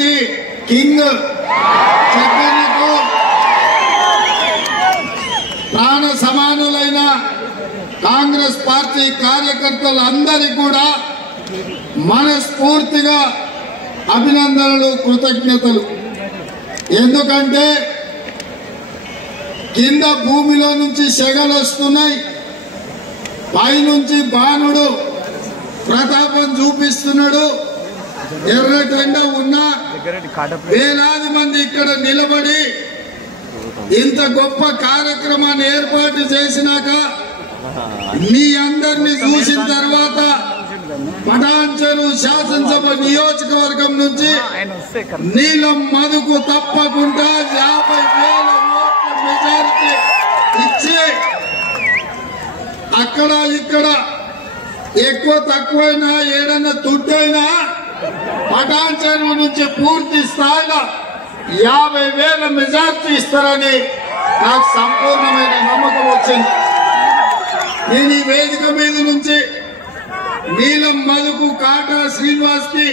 అభివృద్ధి కింగ్ జగన్కు ప్రాణ సమానులైన కాంగ్రెస్ పార్టీ కార్యకర్తలందరికీ కూడా మనస్ఫూర్తిగా అభినందనలు, కృతజ్ఞతలు. ఎందుకంటే కింద భూమిలో నుంచి సెగలు వస్తున్నాయి, పైనుంచి బాణుడు ప్రతాపం చూపిస్తున్నాడు. ఎర్రటెండ ఉన్నా వేలాది మంది ఇక్కడ నిలబడి ఇంత గొప్ప కార్యక్రమాన్ని ఏర్పాటు చేసినాక మీ అందరినీ చూసిన తర్వాత పటాన్చెరు శాసనసభ నియోజకవర్గం నుంచి నీలం మధుకు తప్పకుండా 50,000 ఓట్ల మెజారిటీ ఇచ్చి అక్కడ ఇక్కడ ఎక్కువ తక్కువైనా ఏదన్నా తుట్టైనా పటాన్చెరు నుంచి పూర్తి స్థాయిలో 50,000 మెజార్టీ ఇస్తారని నాకు సంపూర్ణమైన నమ్మకం వచ్చింది. నేను ఈ వేదిక మీద నుంచి నీలం మధుకు, కాటా శ్రీనివాస్ కి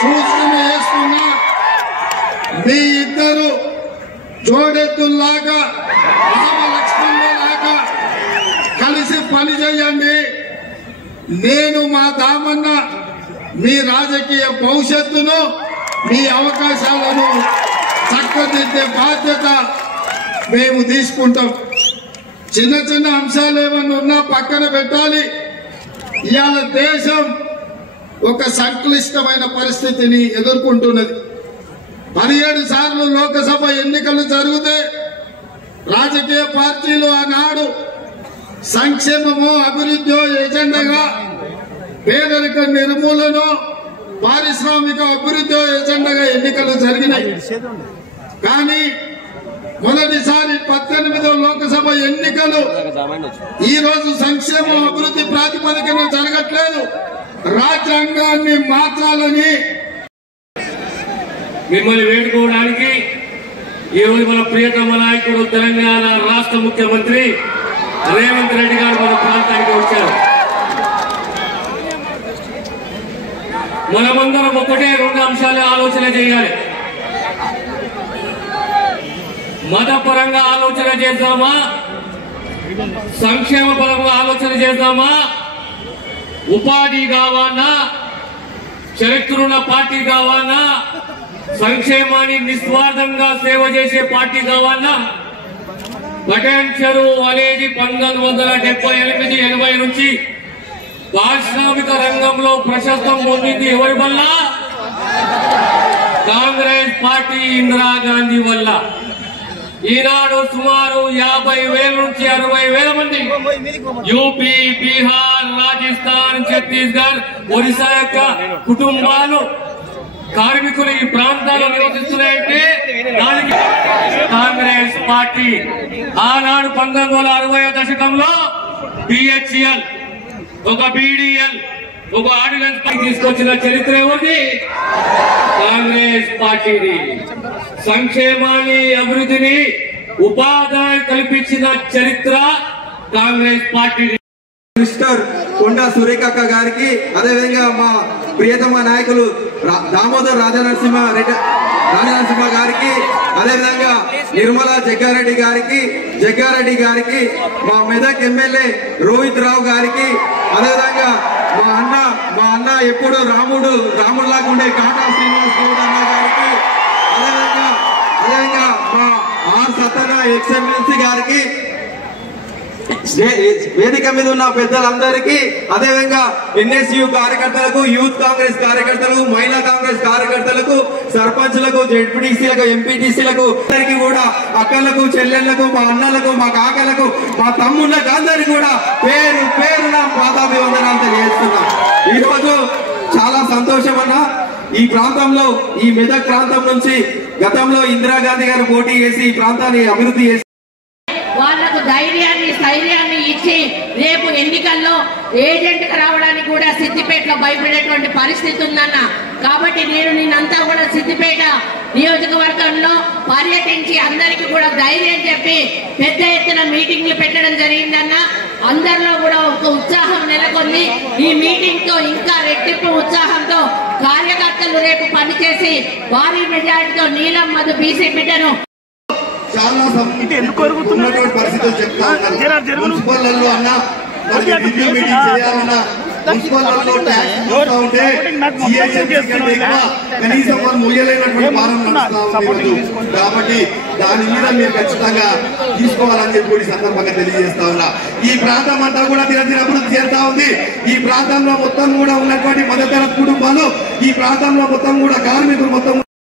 సూచన చేస్తున్నా, మీ ఇద్దరు జోడెత్తుల్లాగా రామలక్ష్మణులాగా కలిసి పని చేయండి. నేను మా దామన్న మీ రాజకీయ భవిష్యత్తును, మీ అవకాశాలను చక్కదిద్దే బాధ్యత మేము తీసుకుంటాం. చిన్న చిన్న అంశాలు ఏమన్నా ఉన్నా పక్కన పెట్టాలి. ఇవాళ దేశం ఒక సంక్లిష్టమైన పరిస్థితిని ఎదుర్కొంటున్నది. 17 సార్లు లోకసభ ఎన్నికలు జరిగితే రాజకీయ పార్టీలు ఆనాడు సంక్షేమమో అభివృద్ధి ఎజెండాగా, పేదరిక నిర్మూలన, పారిశ్రామిక అభివృద్ధి ఎజెండాగా ఎన్నికలు జరిగినాయి. కానీ మొదటిసారి 18వ లోకసభ ఎన్నికలు ఈ రోజు సంక్షేమ అభివృద్ధి ప్రాతిపదికన జరగట్లేదు. రాజ్యాంగాన్ని మార్చాలని మిమ్మల్ని వేడుకోవడానికి ఈ రోజు మన ప్రియతమ నాయకుడు తెలంగాణ రాష్ట్ర ముఖ్యమంత్రి రేవంత్ రెడ్డి గారు మన ప్రాంతానికి వచ్చారు. మనమందరం ఒకటే 2 అంశాలే ఆలోచన చేయాలి. మతపరంగా ఆలోచన చేద్దామా, సంక్షేమ పరంగా ఆలోచన చేద్దామా, ఉపాధి కావాలా, చరిత్రున్న పార్టీ కావాలా, సంక్షేమాన్ని నిస్వార్థంగా సేవ చేసే పార్టీ కావాలా? పటాన్చెరు అనేది 1978-80 నుంచి పారిశ్రామిక రంగంలో ప్రశస్తం పొందింది ఎవరి వల్ల? కాంగ్రెస్ పార్టీ, ఇందిరాగాంధీ వల్ల. ఈనాడు సుమారు 50,000 నుంచి 60,000 మంది యూపీ, బీహార్, రాజస్థాన్, ఛత్తీస్గఢ్, ఒరిస్సా యొక్క కుటుంబాలు, కార్మికులు ఈ ప్రాంతాల్లో నివసిస్తున్నాయంటే దానికి కాంగ్రెస్ పార్టీ ఆనాడు 1960వ దశకంలో బిహెచ్ఎల్, ఒక బీడీఎల్, ఒక ఆర్డినెన్స్ పై తీసుకొచ్చిన చరిత్ర ఎవరిది? కాంగ్రెస్ పార్టీది. సంక్షేమాన్ని, అభివృద్ధిని, ఉపాధి కల్పించిన చరిత్ర కాంగ్రెస్ పార్టీది. మినిస్టర్ కొండా సురేఖక్క గారికి, అదేవిధంగా మా ప్రియతమ నాయకులు దామోదర్ రాజనరసింహ గారికి, అదేవిధంగా నిర్మలా జగ్గారెడ్డి గారికి, మా మెదక్ ఎమ్మెల్యే రోహిత్ రావు గారికి, అదేవిధంగా మా అన్న ఎప్పుడు రాముడిలాగా ఉండే కాటా శ్రీనివాస్ గౌడ్ అన్న గారికి, అదేవిధంగా మా ఆర్ సత్తన్న ఎక్స్ఎమ్మెల్సీ గారికి, వేదిక మీద ఉన్న పెద్దలందరికీ, అదేవిధంగా ఎన్ఎస్యు కార్యకర్తలకు, యూత్ కాంగ్రెస్ కార్యకర్తలకు, మహిళా కాంగ్రెస్ కార్యకర్తలకు, సర్పంచ్లకు, జెడ్పీటీసీలకు, ఎంపీటీసీలకు అందరికీ కూడా, అక్కలకు, చెల్లెళ్లకు, మా అన్నలకు, మా కాకలకు, మా తమ్ముళ్లకు అందరికీ కూడా పేరు పేరున పాదాభివందనాలు తెలియజేస్తున్నాం. ఈ రోజు చాలా సంతోషం అన్న. ఈ ప్రాంతంలో, ఈ మెదక్ ప్రాంతం నుంచి గతంలో ఇందిరాగాంధీ గారు పోటీ చేసి ఈ ప్రాంతాన్ని అభివృద్ధి చేసి వాళ్లకు ధైర్యాన్ని, స్థైర్యాన్ని ఇచ్చి రేపు ఎన్నికల్లో ఏజెంట్ గా రావడానికి కూడా సిద్దిపేటలో భయపడేటువంటి పరిస్థితి ఉందన్న. కాబట్టి నేను నిన్నంతా కూడా సిద్దిపేట నియోజకవర్గంలో పర్యటించి అందరికీ కూడా ధైర్యం చెప్పి పెద్ద ఎత్తున మీటింగ్లు పెట్టడం జరిగిందన్న. అందరిలో కూడా ఒక ఉత్సాహం నెలకొంది. ఈ మీటింగ్ తో ఇంకా రెట్టింపు ఉత్సాహంతో కార్యకర్తలు రేపు పనిచేసి భారీ మెజారిటీతో నీలం మధు బీసీ బిడ్డను చాలా ఉన్నటువంటి పరిస్థితులు చెప్తా ఉన్నారు. మున్సిపల్లో అన్న రివ్యూ మీటింగ్ చేయాలన్నా మున్సిపల్లో ట్యాక్స్ పోతా ఉంటే కనీసం వాళ్ళు ముయ్యలేనటువంటి భారం నడుస్తా ఉంది. కాబట్టి దాని మీద మీరు ఖచ్చితంగా తీసుకోవాలని చెప్పి ఈ సందర్భంగా తెలియజేస్తా ఉన్నా. ఈ ప్రాంతం అంతా కూడా దినదిన అభివృద్ధి చేస్తా ఉంది. ఈ ప్రాంతంలో మొత్తం కూడా ఉన్నటువంటి మధ్యతరగతి కుటుంబాలు, ఈ ప్రాంతంలో మొత్తం కూడా కార్మికులు మొత్తం